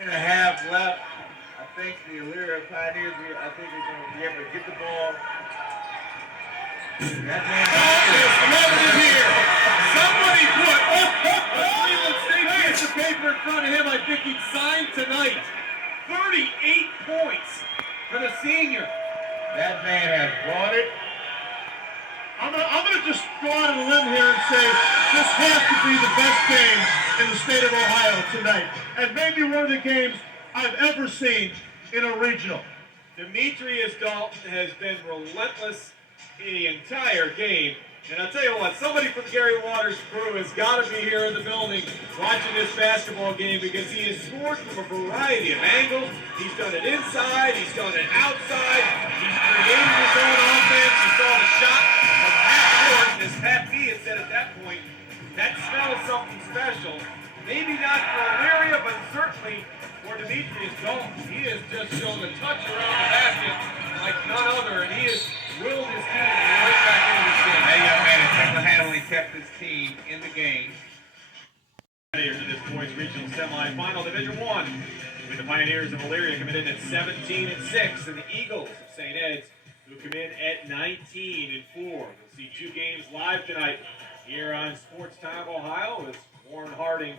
And a half left. I think the Elyria Pioneers, I think they're going to be able to get the ball. That man is loving it here. Somebody put a Cleveland State piece of paper in front of him. I think he'd sign tonight. 38 points for the senior. That man has brought it. I'm gonna just go out on a limb here and say this has to be the best game in the state of Ohio tonight, and maybe one of the games I've ever seen in a regional. Demetrius Dalton has been relentless the entire game. And I'll tell you what, somebody from Gary Waters' crew has got to be here in the building watching this basketball game because he has scored from a variety of angles. He's done it inside, he's done it outside, he's created his own offense. You saw the shot of half court, as Pat B had said at that point, that smells something special. Maybe not for Elyria, but certainly for Demetrius Dalton. He has just shown a touch around the basket like none other, and he has willed his team right back into this game. That young man has single-handedly kept his team in the game. Here to this boys regional semifinal, Division I, with the Pioneers of Elyria coming in at 17-6, and the Eagles of St. Ed's who come in at 19-4. We'll see two games live tonight here on Sports Time Ohio as Warren Harding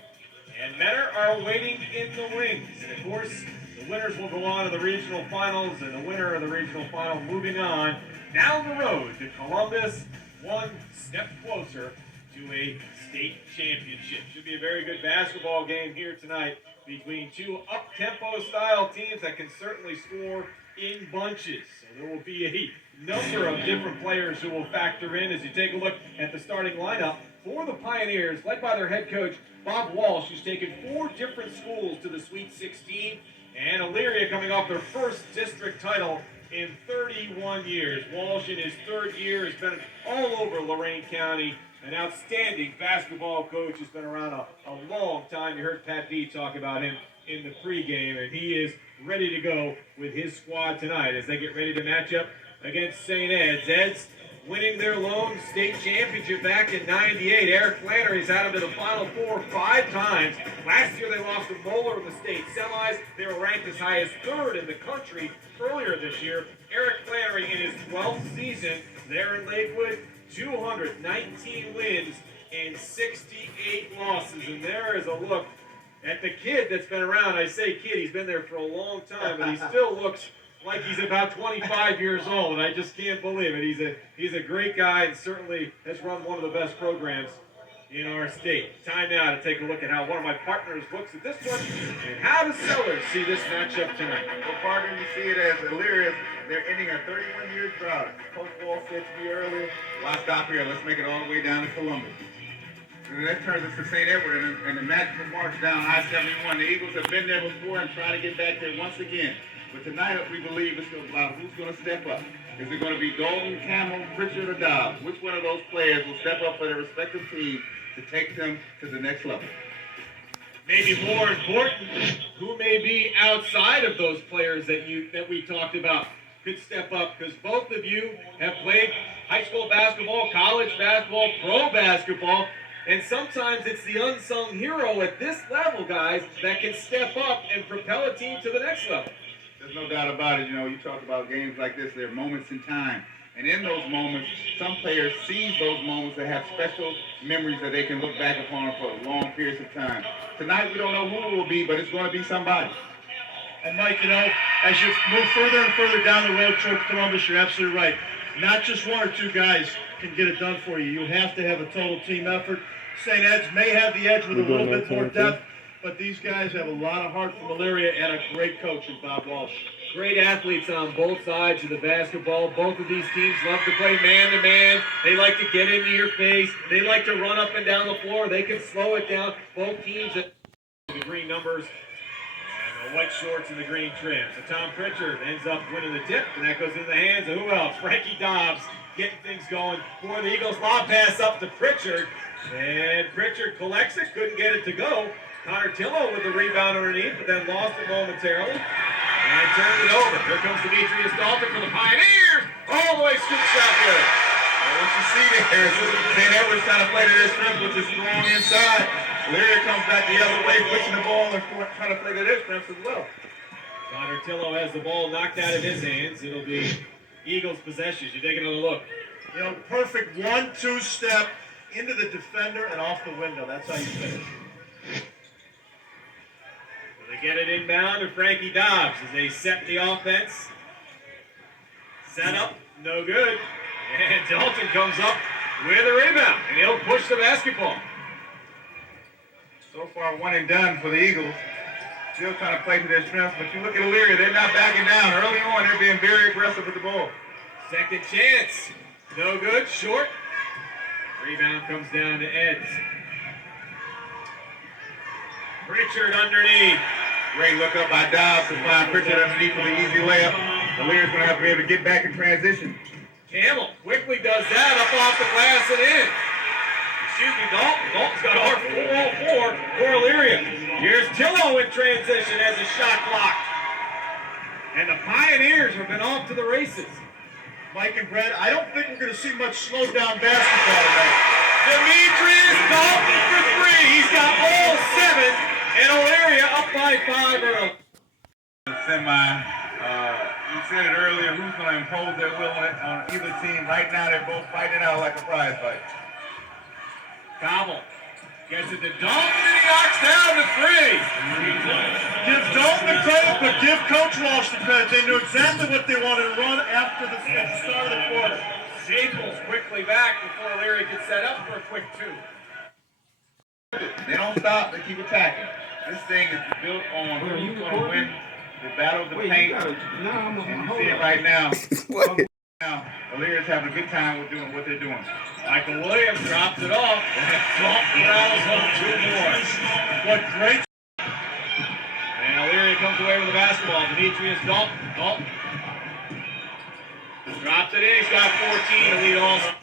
and Menor are waiting in the wings. And of course, the winners will go on to the regional finals, and the winner of the regional final moving on down the road to Columbus, one step closer to a state championship. Should be a very good basketball game here tonight between two up-tempo style teams that can certainly score in bunches. So there will be a number of different players who will factor in as you take a look at the starting lineup for the Pioneers, led by their head coach, Bob Walsh, who's taken 4 different schools to the Sweet 16, and Elyria coming off their first district title in 31 years. Walsh, in his 3rd year, has been all over Lorain County, an outstanding basketball coach, has been around a long time. You heard Pat B talk about him in the pregame, and he is ready to go with his squad tonight as they get ready to match up against St. Ed's. Ed's winning their lone state championship back in '98. Eric Flannery's had them to the Final Four 5 times. Last year they lost to Moeller in the state semis. They were ranked as high as 3rd in the country earlier this year. Eric Flannery in his 12th season there in Lakewood, 219 wins and 68 losses. And there is a look at the kid that's been around. I say kid, he's been there for a long time, but he still looks like he's about 25 years old, and I just can't believe it. He's a great guy and certainly has run one of the best programs in our state. Time now to take a look at how one of my partners looks at this one and how the Sellers see this matchup tonight. Well, partner, you see it as Elyria, they're ending a 31-year drought. Coach Wall said to me earlier, why stop here? Let's make it all the way down to Columbus. And that turns us to St. Edward and the magical march down I-71. The Eagles have been there before and try to get back there once again. But tonight, we believe it's about who's going to step up. Is it going to be Dalton, Camel, Pritchard, or Dobbs? Which one of those players will step up for their respective teams to take them to the next level? Maybe more important, who may be outside of those players that we talked about could step up, because both of you have played high school basketball, college basketball, pro basketball, and sometimes it's the unsung hero at this level, guys, that can step up and propel a team to the next level. There's no doubt about it. You know, you talk about games like this, there are moments in time. And in those moments, some players seize those moments that have special memories that they can look back upon for long periods of time. Tonight, we don't know who it will be, but it's going to be somebody. And Mike, you know, as you move further and further down the road toward Columbus, you're absolutely right. Not just 1 or 2 guys can get it done for you. You have to have a total team effort. St. Ed's may have the edge with a little bit more depth, but these guys have a lot of heart from Elyria and a great coach in Bob Walsh. Great athletes on both sides of the basketball. Both of these teams love to play man-to-man. They like to get into your face. They like to run up and down the floor. They can slow it down. Both teams have the green numbers and the white shorts and the green trim. So Tom Pritchard ends up winning the tip, and that goes into the hands of who else? Frankie Dobbs getting things going for the Eagles. Lob pass up to Pritchard, and Pritchard collects it, couldn't get it to go. Connor Tillo with the rebound underneath, but then lost it momentarily and turned it over. Here comes Demetrius Dalton for the Pioneers. All the way scoop shot good. And what you see there is St. Edward's trying to play to their strength, which is strong inside. Leary comes back the other way, flipping the ball and trying to play to their strengths as well. Connor Tillo has the ball knocked out of his hands. It'll be Eagles possession. You take another look. You know, perfect 1-2 step into the defender and off the window. That's how you finish. So they get it inbound to Frankie Dobbs as they set the offense. Set up, no good. And Dalton comes up with a rebound, and he'll push the basketball. So far, one and done for the Eagles. Still trying to play to their strengths, but you look at Leary, they're not backing down. Early on, they're being very aggressive with the ball. Second chance. No good. Short. Rebound comes down to Eds. Pritchard underneath. Great look up by Dobbs to find Pritchard underneath for the easy layup. Leary's going to have to be able to get back in transition. Campbell quickly does that up off the glass and in. Excuse me, Dalton. Dalton's got our 4-4 for Illyria. Here's Tillo in transition as a shot clocked. And the Pioneers have been off to the races. Mike and Brad, I don't think we're going to see much slowed down basketball tonight. Demetrius Dalton for three. He's got all 7, and Illyria up by 5 early. You said it earlier, who's going to impose their will on either team? Right now, they're both fighting out like a prize fight. Cobble gets it to Dalton, and he knocks down the 3. Give Dalton the credit, but give Coach Walsh the credit. They knew exactly what they wanted to run after the start of the quarter. Staples quickly back before Leary could set up for a quick 2. They don't stop, they keep attacking. This thing is built on who's going to win the battle of the paint. And you see it right now. Now, Illyria's having a good time with doing what they're doing. Michael Williams drops it off, and Dalton rattles home 2 more. What great. And Illyria comes away with the basketball. Demetrius Dalton. Dalton drops it in. He's got 14 to lead also.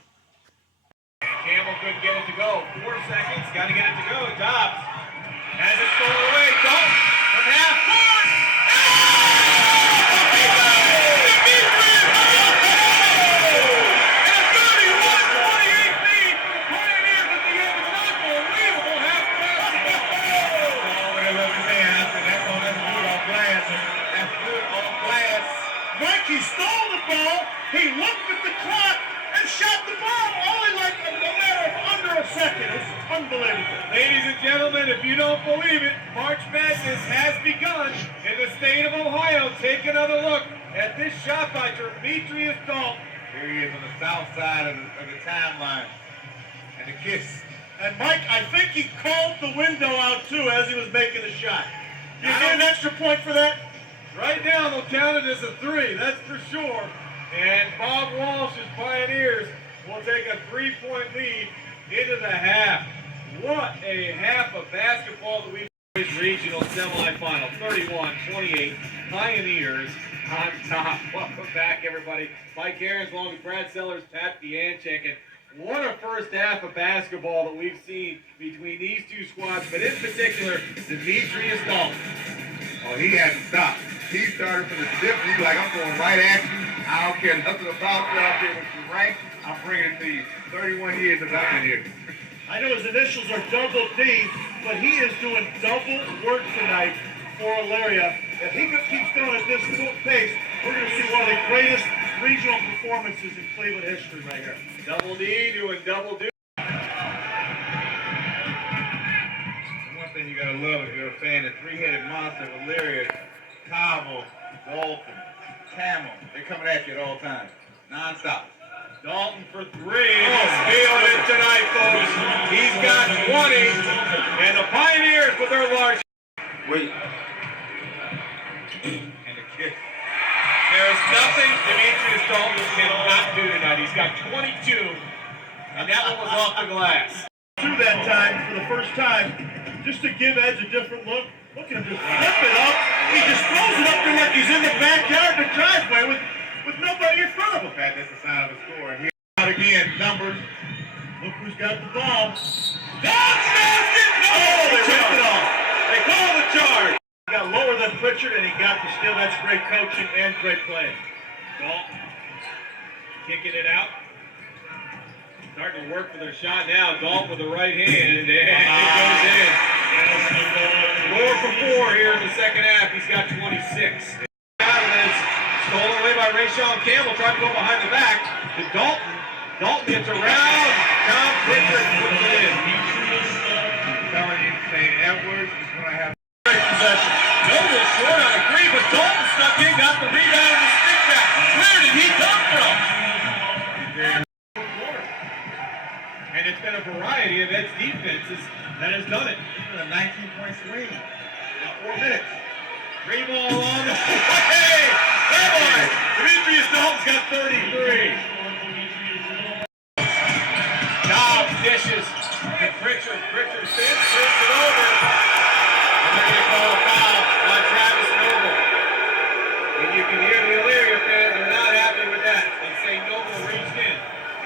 And Campbell couldn't get it to go. 4 seconds. Got to get it to go. Dobbs has it stolen away. Dalton from half court. He stole the ball, he looked at the clock, and shot the ball only like a matter of under a second. It's unbelievable. Ladies and gentlemen, if you don't believe it, March Madness has begun in the state of Ohio. Take another look at this shot by Demetrius Dalton. Here he is on the south side of the timeline. And the kiss. And Mike, I think he called the window out too as he was making the shot. Do you get an extra point for that? Right now, they'll count it as a 3, that's for sure. And Bob Walsh's Pioneers will take a 3-point lead into the half. What a half of basketball that we've regional semifinal, 31-28, Pioneers on top. Welcome back, everybody. Mike Aarons, along with Brad Sellers, Pat Bianchek, and what a first half of basketball that we've seen between these two squads, but in particular, Demetrius Dalton. Oh, he hadn't stopped. He started from the tip, and he's like, I'm going right at you. I don't care nothing about you out there with you rank. I'm bringing it to you. 31 years since I've been here. I know his initials are Double D, but he is doing double work tonight for Illyria. If he keeps going at this pace, we're going to see one of the greatest regional performances in Cleveland history right here. Double D doing double do. One thing you got to love if you're a fan, the three-headed monster of Illyria, Cobble, Dalton, Camel, they're coming at you at all times, non-stop. Dalton for 3. Feeling it tonight, folks. He's got 20. And the Pioneers with their large. Wait. And the kick. There's nothing Demetrius Dalton cannot do tonight. He's got 22. And that one was off the glass. Through that time, for the first time, just to give Edge a different look. Look at him just flip it up. He just throws it up there like he's in the backyard of the driveway with nobody in front of him. Pat, that's the sign of a score. And here out again, numbers. Look who's got the ball. Dalton missed it! No! They ripped it off. They call the charge. He got lower than Pritchard, and he got the steal. That's great coaching and great playing. Dalton kicking it out. Starting to work for their shot now. Dalton with the right hand, and it goes in. 4 for 4 here in the second half. He's got 26. Stolen away by Rayshawn Campbell, trying to go behind the back to Dalton. Dalton gets around. Tom Pritchard puts it in. I'm telling you, St. Edwards is going to have Great possession. Noble short on a three, but Dalton stuck in, got the rebound and the stick back. Where did he come from? And it's been a variety of Ed's defenses that has done it. a 19-point swing in 4 minutes. Three ball on the way. Come on. Demetrius Dalton's got 33. Dobbs dishes to Pritchard. Pritchard spins, turns it over. And they're going to call a foul on Travis Noble. And you can hear the Elyria fans are not happy with that. They say Noble reached in.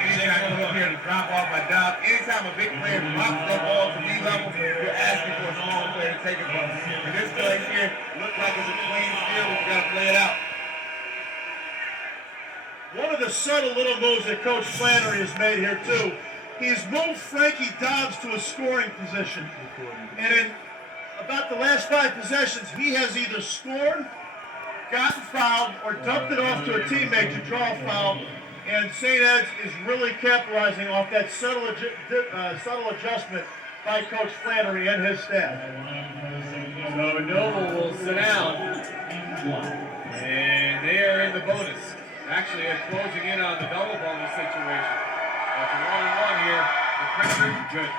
Anytime I come up here to drop off my Dobbs, anytime a big player drops the ball to D level, you're asking for a small player to take it from him. And this play here looks like it's a clean steal, but you got to play it out. One of the subtle little moves that Coach Flannery has made here too, he's moved Frankie Dobbs to a scoring position. And in about the last 5 possessions, he has either scored, gotten fouled, or dumped it off to a teammate to draw a foul. And St. Ed's is really capitalizing off that subtle adjustment by Coach Flannery and his staff. So Noble will sit down. And they are in the bonus. Actually, they're closing in on the double bonus situation. That's a 1-1 here. The Pritchard, good.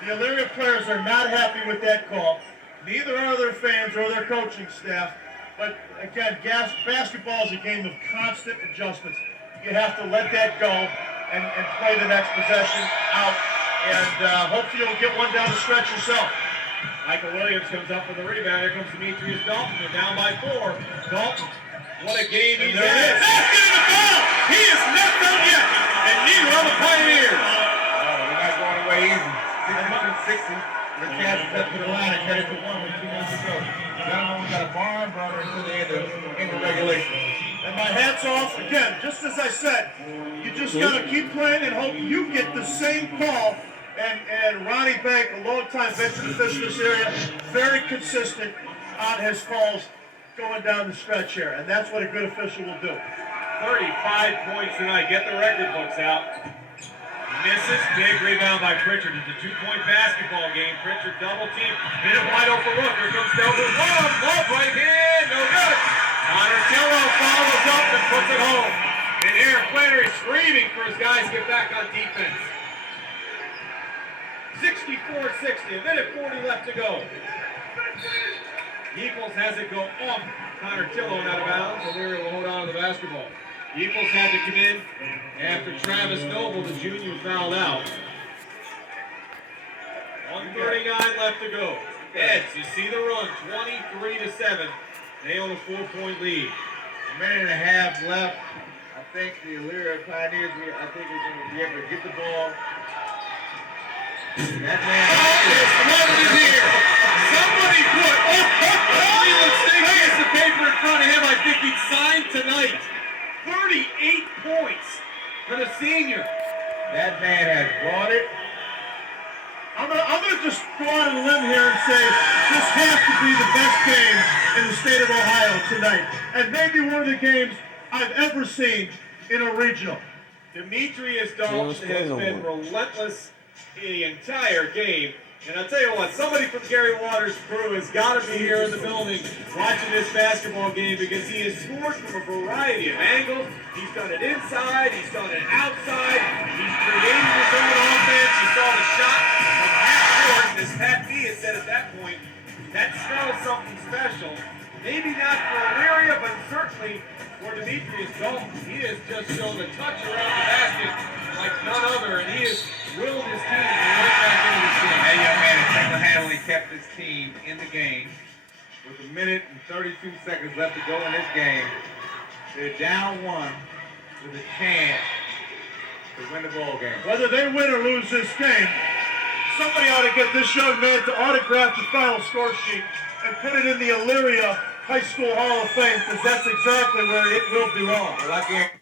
The Elyria players are not happy with that call. Neither are their fans or their coaching staff. But again, basketball is a game of constant adjustments. You have to let that go and play the next possession out. And hopefully you'll get one down the stretch yourself. Michael Williams comes up with a rebound. Here comes Demetrius Dalton. They're down by 4. Dalton, what a game he's had. That's getting the ball. He is not done yet. And neither are the Pioneers. They're not going away easy. 62-60. Rick Cass is up to the line and carried to 1 with 2 minutes to go. Gentlemen, we got a barn burner until the end of regulation. And my hat's off again, just as I said, you just got to keep playing and hope you get the same call. And Ronnie Bank, a long-time veteran official in this area, very consistent on his calls going down the stretch here. And that's what a good official will do. 35 points tonight. Get the record books out. Misses. Big rebound by Pritchard. It's a 2-point basketball game. Pritchard double team. Hit it wide open look. Here comes Delbert. Love right hand. No good. Connortillo follows up and puts it home. And Aaron Flannery screaming for his guys to get back on defense. 64-60. A minute 40 left to go. Equals has it go off Connortillo and out of bounds. Elyria will hold on to the basketball. Equals had to come in after Travis Noble, the junior, fouled out. 1:39 left to go. Eds, you see the run, 23-7. They own a 4-point lead. A minute and a half left. I think the Elyria Pioneers, I think they're going to be able to get the ball. That man. Somebody here. Somebody put Leland State piece of paper in front of him. I think he'd sign tonight. 38 points for the senior. That man has brought it. I'm gonna just go out on a limb here and say this has to be the best game in the state of Ohio tonight, and maybe one of the games I've ever seen in a regional. Demetrius Dalton has been relentless the entire game. And I'll tell you what, somebody from Gary Waters' crew has got to be here in the building watching this basketball game because he has scored from a variety of angles. He's done it inside, he's done it outside, he's created his own offense. You saw the shot from half court, and as Pat B had said at that point, that spells something special. Maybe not for Elyria, but certainly for Demetrius Dalton. He has just shown a touch around the basket like none other, and he has willed his team right back into this game. That young man has single-handedly kept his team in the game. With a minute and 32 seconds left to go in this game, they're down 1 with a chance to win the ball game. Whether they win or lose this game, somebody ought to get this young man to autograph the final score sheet and put it in the Elyria High School Hall of Fame because that's exactly where it will belong. Well, I guarantee